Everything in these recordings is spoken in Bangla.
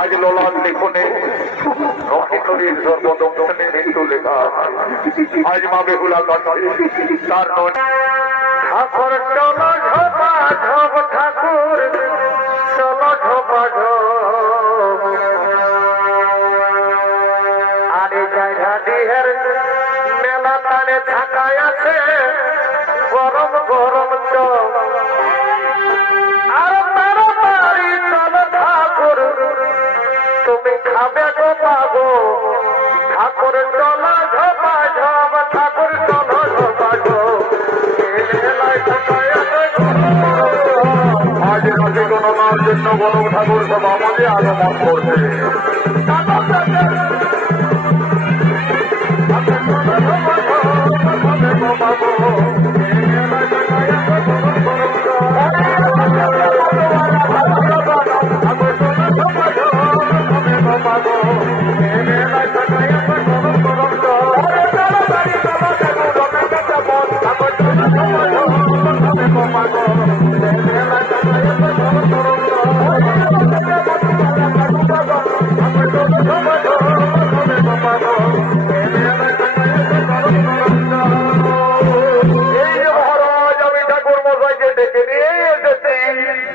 আজ লোলার লেখনে রহিনীর সর্বদংশনে লেখা আজ মা বেহুলা তার নয় ঠাকুর, চলো ঝোপা ঝোপ ঠাকুর, চলো ঝোপা ঝোপ আরে জায়গা দিহের মেলা তানে থাকায় আছে, গরম গরম চপ আর তাড়াতাড়ি চলো ঠাকুর, তুমি খাবে গো পাবো ঠাকুর, চলো ঝোপা ঝোপ ঠাকুর, চলো গরম ঠাকুর আমাদের আগমন করছে। এই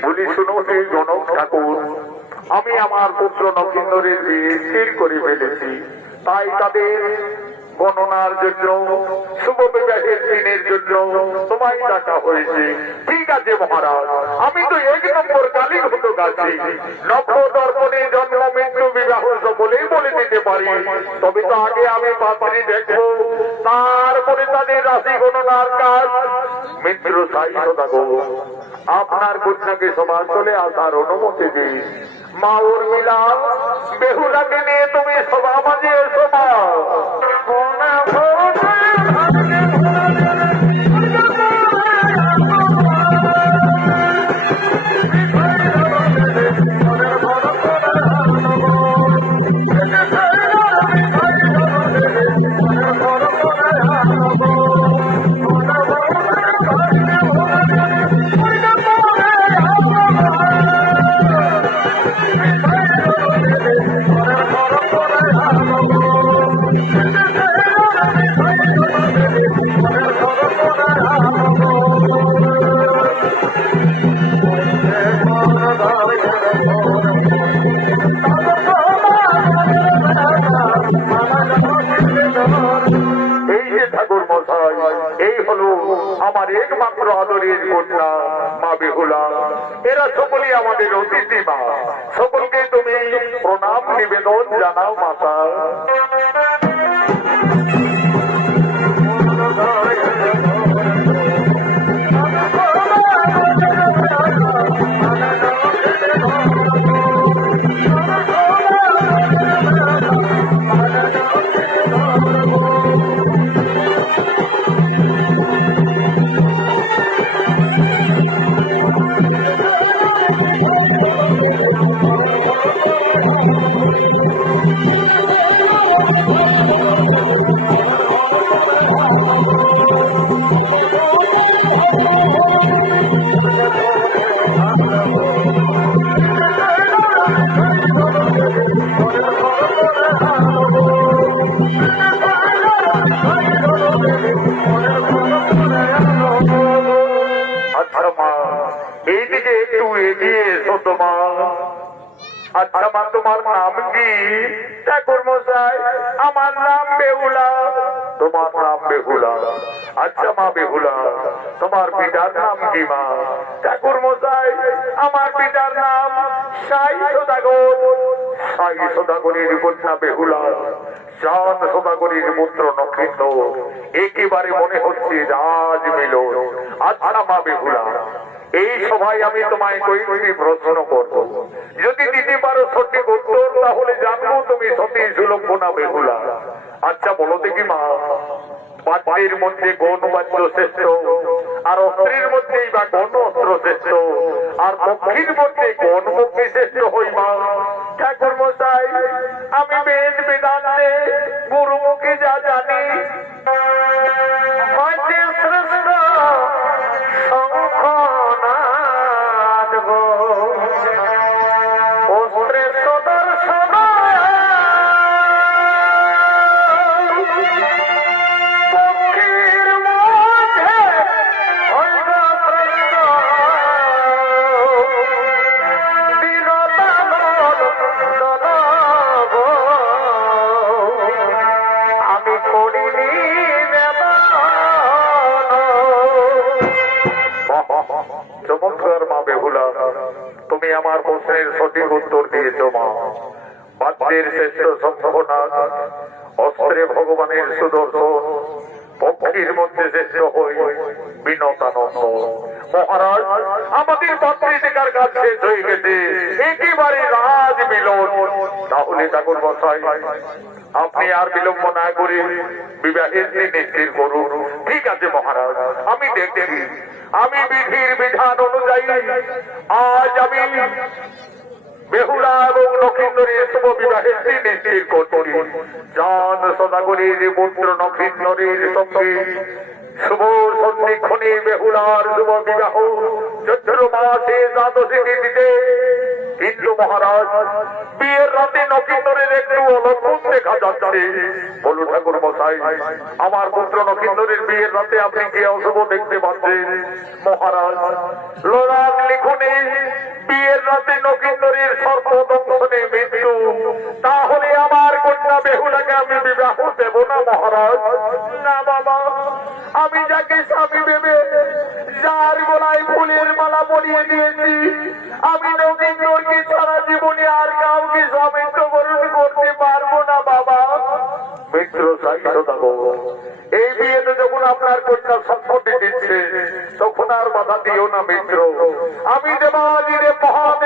বলি, শুনো জনক ঠাকুর, আমি আমার পুত্র নকিন্দরে বিয়ে স্থির করে ফেলেছি। তাই তাদের গণনার জন্য, শুভ বিবাহের দিনের জন্য তোমায় ডাকা হয়েছে। আছে মহারাজ, আমি তো এক নম্বর কালী ঘটক আছি নব্য দর্পণে জন্ম, মৃত্যু, বিবাহ সকলেই বলে দিতে পারি। তবে তো আগে আমি পাত্রী দেখব। তারপরে তাদের রাশি গণনার কাজ। মিত্র সাই সদাগো আপনার কন্যাকে সবার চলে আসার অনুমতি দিন। মা উর্মিলা বেহুলাকে নিয়ে তুমি সভা মাঝে এসো মা। এই হলো আমার একমাত্র আদরের কন্যা মা বেহুলা। এরা সকলেই আমাদের অতিথি মা। সকলকে তুমি প্রণাম নিবেদন জানাও মাতা আচ্ছা মা, তোমার নাম কি? ঠাকুর মশাই, আমার নাম বেহুলা। তোমার নাম বেহুলা। আচ্ছা মা বেহুলা, তোমার পিতার নাম কি, মা? ঠাকুর আমার পিতার নাম সাই সদাগর সাই সদাগরের কন্যা বেহুলা চাঁদ সদাগরের পুত্র নক্ষত্র একেবারে মনে হচ্ছে রাজ মিলন। আচ্ছা মা বেহুলা, এই সভায় আমি তোমায় কয়েকটি প্রশ্ন করব। যদি দিতে পারো সঠিক উত্তর, তাহলে জানব তুমি সতী সুলক্ষণা বেহুলা। আচ্ছা বলো দেখি মা। বাদ্যের মধ্যে গণ বাদ্য শ্রেষ্ঠ, আর অস্ত্রের মধ্যেই বা গণ অস্ত্র শ্রেষ্ঠ, আর মক্ষীর মধ্যে গণ মক্ষী শ্রেষ্ঠ হই মা ঠাকুর মশাই, আমি বেদ বেদান্তে গুরুমুখী যা জানি। আমার প্রশ্নের সঠিক উত্তর দিয়েছ মা। বাদ্যের শ্রেষ্ঠ সম্ভাবনা অস্ত্রে ভগবানের সুদর্শন, পক্ষীর মধ্যে শ্রেষ্ঠ হই বিনতানন্দ। মহারাজ, আমাদের পত্রিকার কাজ শেষ হয়ে গেছে। একেবারে রাজ মিলন। তাহলে ঠাকুর মশাই, আপনি আর বিলম্ব না করে বিবাহের দিন স্থির করুন। ঠিক আছে, মহারাজ। আমি দেখছি। আমি বিধির বিধান অনুযায়ী আজ আমি বেহুলা এবং নক্ষত্রের শুভ বিবাহের দিন স্থির সদাগরীর পুত্র সঙ্গে শুভ সন্ধিক্ষণে বেহুলার শুভ বিবাহ চৈত্র মাসে দ্বাদশী কিন্তু মহারাজ, বিয়ের রাতে নক্ষত্রের একটু অলক্ষণ দেখা যাচ্ছে বলু ঠাকুর মশাই, আমার পুত্র নক্ষত্রের বিয়ের রাতে আপনি কি অশুভ দেখতে পাচ্ছেন? মহারাজ লোরাগ লিখুনি, বিয়ের রাতে নক্ষত্রের সর্বদংশনে মৃত্যু। তাহলে আমার কন্যা বেহুলাকে আমি বিবাহ দেব না, মহারাজ? না, বাবা, আমি যাকে স্বামী আর বাধা দিও না মিত্র। আমি দেবাজিরে মহাদেব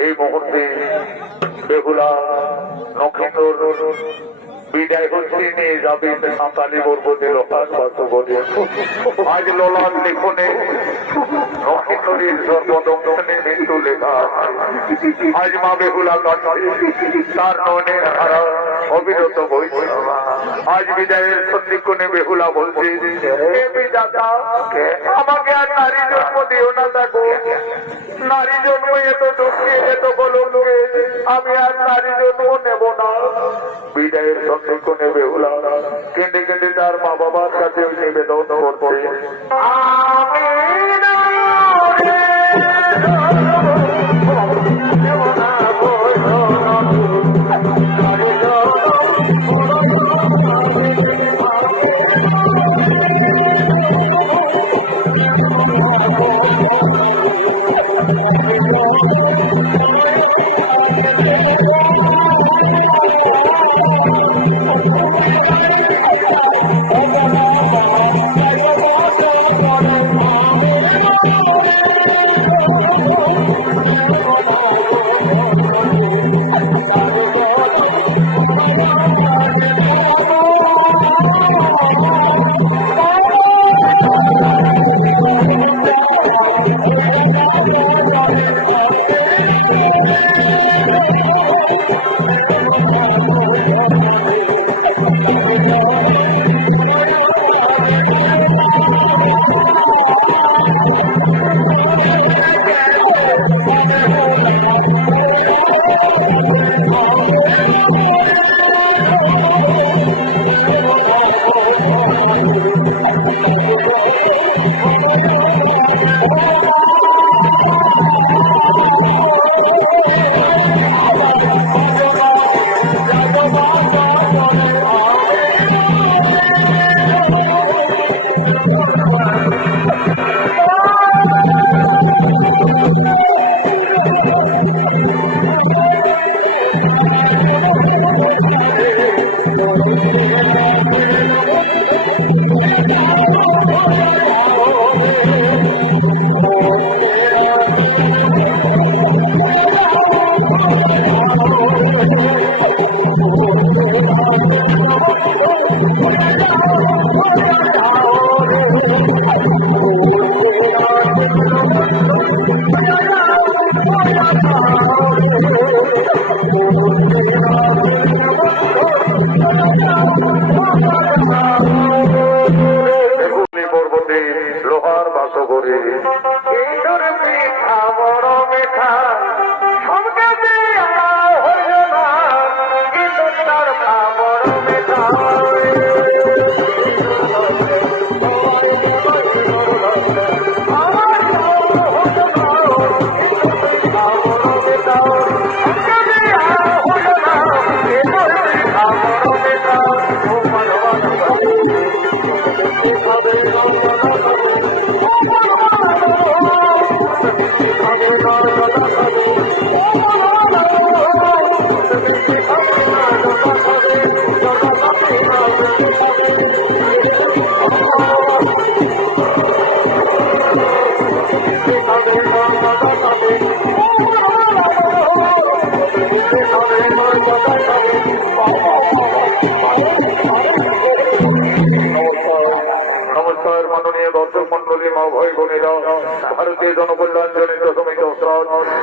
এই মুহূর্তে বেহুলা নক্ষত্র বিদায় হচ্ছে নিয়ে যাবে সাঁতালি পর্বতে লোহার বাসু বলে। আজ লোলার লিখনে মৃত্যু লেখা আজ মা বেহুলা তার ননের ধারা অবিরত বইছে। আজ বিদায়ের সন্ধিক্ষণে বেহুলা বলছে আমাকে আর নারী জন্ম দিও না দেখো। নারী জন্ম এত দুঃখে, এত কলঙ্কে, আমি আর নারী জন্ম নেব না। বিদায়ের সন্ধিক্ষণে বেহুলা কেঁদে কেঁদে তার মা বাবার কাছে নিবেদন করছে আমি না Oh, my God.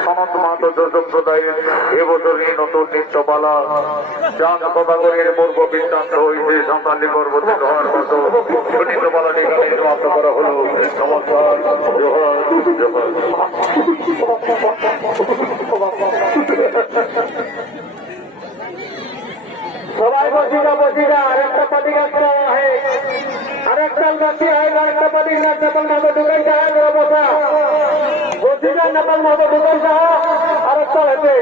সনত মাহাতো সম্প্রদায়ের এবছরই নতুন নৃত্যপালা চাঁদ পদাগরের পূর্ব বৃত্তান্ত হইতে সাঁতালি পর্বতে ধরার মতো নৃত্যপালাটি এখানে সমাপ্ত করা হলো। নমস্কার সবাই বসিগা বসিগা আরেকটা পার্টি গাছটা है আরেকটা বাকি পার্টি গাছ নকল মতো ঢুকাই যায় বসা বসিগা নকল মতো ঢুকাই যায়, আরেকটা হতে